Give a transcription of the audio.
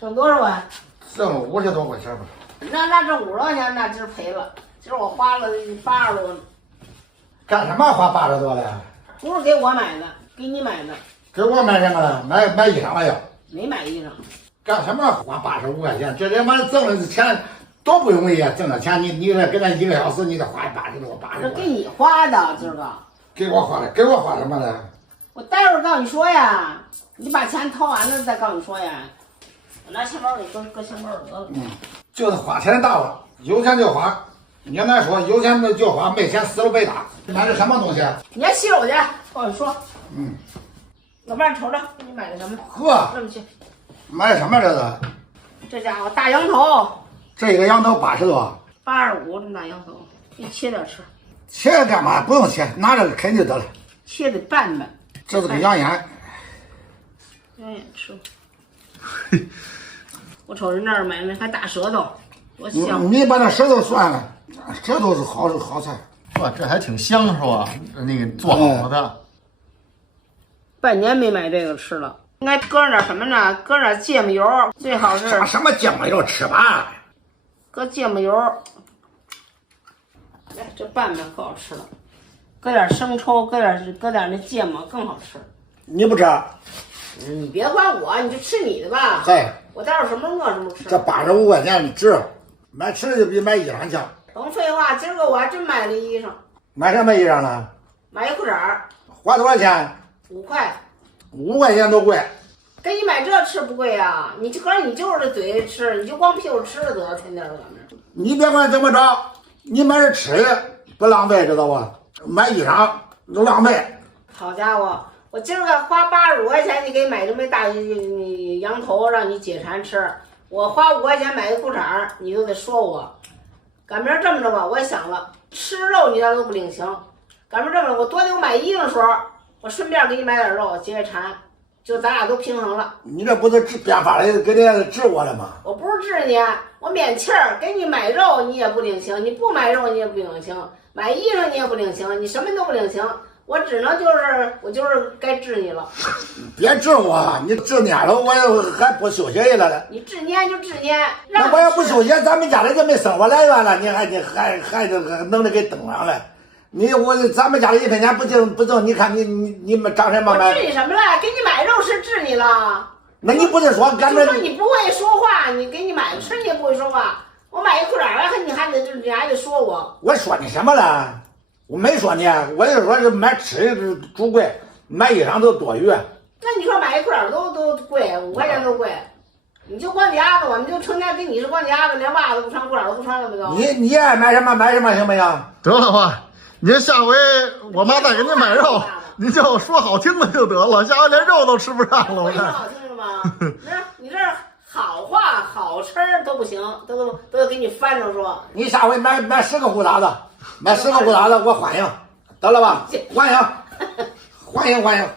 挣多少万？挣了50多块钱吧。那挣50多块钱，那今儿赔了。今儿我花了80多呢。干什么花80多了？不是给我买的，给你买的。给我买什么了？买衣裳了要？没买衣裳。干什么花85块钱？这他妈挣的钱多不容易啊！挣的钱你这给他1个小时，你得花80多80多。这给你花的，今儿个。给我花的，给我花什么了？我待会儿告你说呀，你把钱掏完了再告你说呀。我拿钱包里搁钱包里得了。就是花钱大了，有钱就花。你跟他说有钱就花，没钱死了白搭。买的什么东西？你先洗手去，告你说。老伴儿瞅瞅，给你买的什么？呵，这么去。买的什么这是？这家伙大羊头。这个羊头80多。85这么大羊头，你切点吃。切干嘛？不用切，拿着啃就得了。切得拌拌。这是个羊眼。羊眼吃。我瞅人那儿买那还大舌头，多香！你把那舌头算了，这都是好菜。哇，这还挺香是吧？那个做好的。半年没买这个吃了，应该搁上点什么呢？搁点芥末油，最好是什么芥末油吃吧？搁芥末油。来，这拌拌可好吃了，搁点生抽，搁点那芥末更好吃。你不吃？你别管我，你就吃你的吧。嗨，我待会儿什么时候饿什么时候吃。这85块钱值，买吃的就比买衣裳强。甭废话，今儿个我还真买了衣裳。买什么衣裳呢？买一裤衩儿。花多少钱？5块。5块钱都贵。给你买这吃不贵呀？你就你就是这嘴吃，你就光屁股吃了得，天天的咱们。你别管怎么着，你买这吃的不浪费，知道吧？买衣裳都浪费。好家伙！我今儿个花85块钱，你给买这么大羊头让你解馋吃，我花5块钱买一裤衩儿，你都得说我。赶明儿这么着吧，我也想了，吃肉你都不领情。赶明儿这么着，我多得我买衣裳的时候，我顺便给你买点肉解解馋，就咱俩都平衡了。你这不是变法了，给人家治我了吗？我不是治你，我免气儿，给你买肉你也不领情，你不买肉你也不领情，买衣裳你也不领情，你什么都不领情。我只能我就是该治你了。别治我，你治蔫了，我还不休息去了。你治蔫就治蔫。那我要不休息，咱们家里就没生活来源了。你还弄得给登上了。咱们家里一分钱不挣，你看你们长什么买？我治你什么了？给你买肉是治你了。那你不是说就说你不会说话，你给你买吃你也不会说话。我买一裤衩儿，你还得说我。我说你什么了？我没说你，我就说是买吃的主贵，买衣裳都多余。那你说买一裤衩都贵，5块钱都贵，你就光夹子，我们就成天跟你是光夹子，连袜子不穿，裤衩都不穿了，不都？你爱买什么买什么，行不行？得了吧，您下回我妈再给您买肉，您就说好听的就得了，下回连肉都吃不上了。我看好听了吗？你这好话好吃都不行，都得给你翻着说。你下回买10个裤衩子，买10个裤衩子，我欢迎，得了吧？欢迎，欢迎。